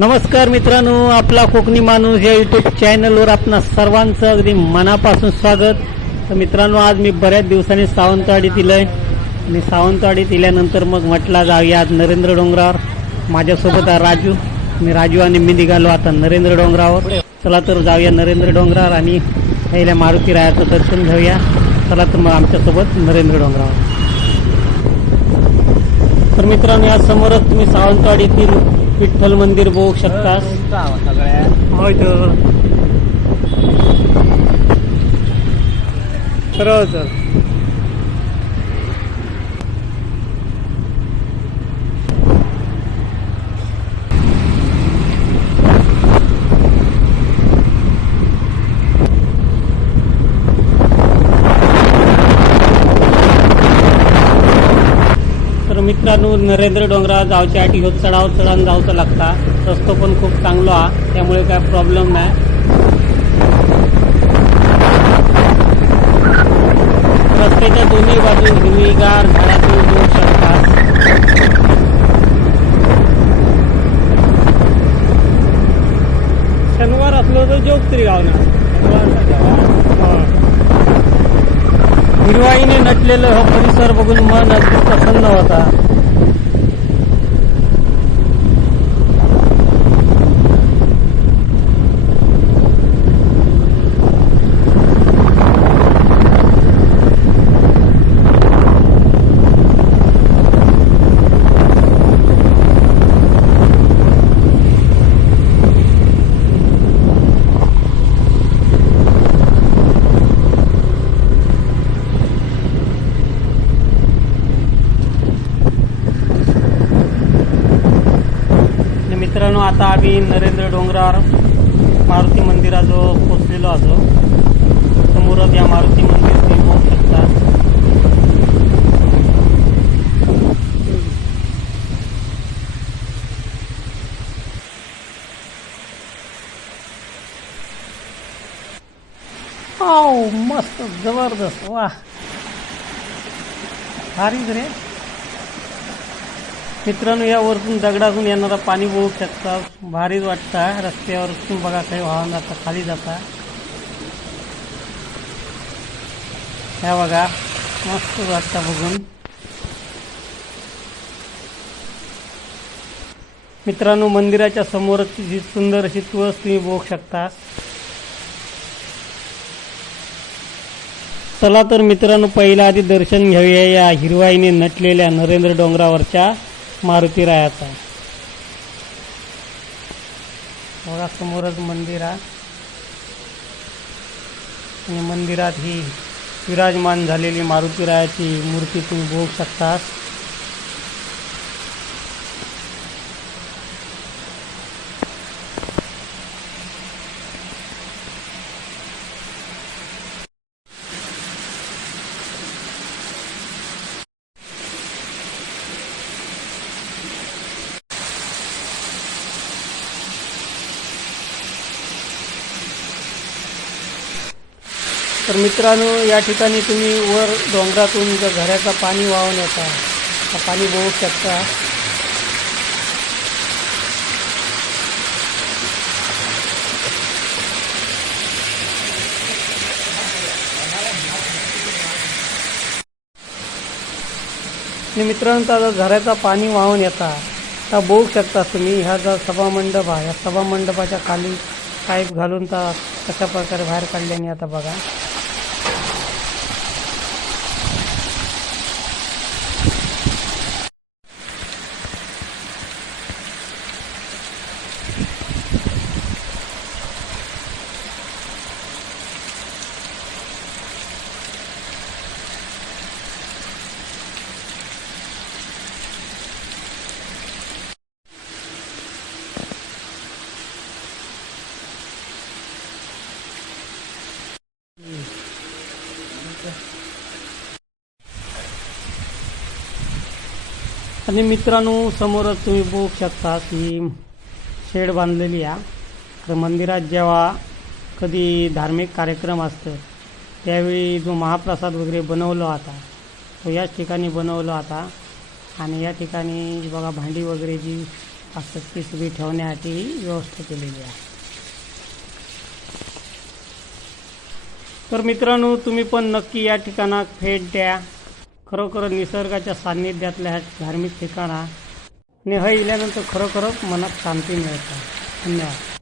नमस्कार मित्रांनो आपला कोकणी माणूस या युट्यूब चॅनलवर आपणा सर्वांचं अगदी मनापासून स्वागत. तर मित्रांनो आज मी बऱ्याच दिवसांनी सावंतवाडी दिलं आहे आणि सावंतवाडीत इल्यानंतर मग म्हटला जाऊया आज नरेंद्र डोंगरावर. माझ्यासोबत आहे राजू. मी राजू आणि मी निघालो आता नरेंद्र डोंगरावर. चला तर जाऊया नरेंद्र डोंगरावर आणि पहिल्या मारुती रायाचं दर्शन घेऊया. चला तर मग आमच्यासोबत नरेंद्र डोंगरावर. तर मित्रांनो या समोरच तुम्ही सावंतवाडीतील विठ्ठल मंदिर बघू शकता. होय तर मित्रांनो नरेंद्र डोंगरा जावच्या आठी ह्यो चढाव चढान जावचं लागता. रस्तो पण खूप चांगलो हा त्यामुळे काय प्रॉब्लेम नाही. रस्त्याच्या दोन्ही बाजू हिरवीगार झाडातून नटलेलं हा हो, परिसर बघून मन अगदी प्रसन्न होता आणि मी नरेंद्र डोंगरार मारुती मंदिराजवळ पोचलेलो असो समोरच या मारुती मंदिर तुम्ही पाहू शकता मस्त जबरदस्त वा भारीच रे. मित्रांनो या वरतून दगडातून येणारा पाणी बघू शकता. भारीच वाटता. रस्त्यावरतून बघा काही वाहन जाता खाली जाता. ह्या बघा मस्त वाटतं बघून. मित्रांनो मंदिराच्या समोरच जी सुंदर अशी तुळस तुम्ही बघू शकता. चला तर मित्रांनो पहिला आधी दर्शन घेऊया या हिरवाईने नटलेल्या नरेंद्र डोंगरावरच्या. मारुती रायाचा. बघा समोरच मंदिर आहे. आणि मंदिरात ही विराजमान झालेली मारुती रायाची मूर्ती तुम्ही बघू शकता. तर मित्रांनो या ठिकाणी तुम्ही वर डोंगरातून जर घराचा पाणी वाहून येता पाणी बघू शकता. आणि मित्रांनो आता झऱ्याचा पाणी वाहून येता तर बघू शकता तुम्ही. ह्या जर सभामंडप आहे या सभामंडपाच्या खाली पाईप घालून तर कशा प्रकारे बाहेर काढल्याने आता बघा. आणि मित्रांनो समोरच तुम्ही बघू शकता की शेड बांधलेली आहे. तर मंदिरात जेव्हा कधी धार्मिक कार्यक्रम असतं त्यावेळी जो महाप्रसाद वगैरे बनवला होता तो याच ठिकाणी बनवला होता आणि या ठिकाणी बघा भांडी वगैरे जी असतात ती सगळी ठेवण्यासाठी व्यवस्था केलेली आहे. तर मित्रांनो तुम्ही पण नक्की या ठिकाणात भेट द्या. खरोखर निसर्गाच्या सान्निध्यातल्या ह्या धार्मिक ठिकाणा आणि हे इल्यानंतर खरोखरच मनात शांती मिळते. धन्यवाद.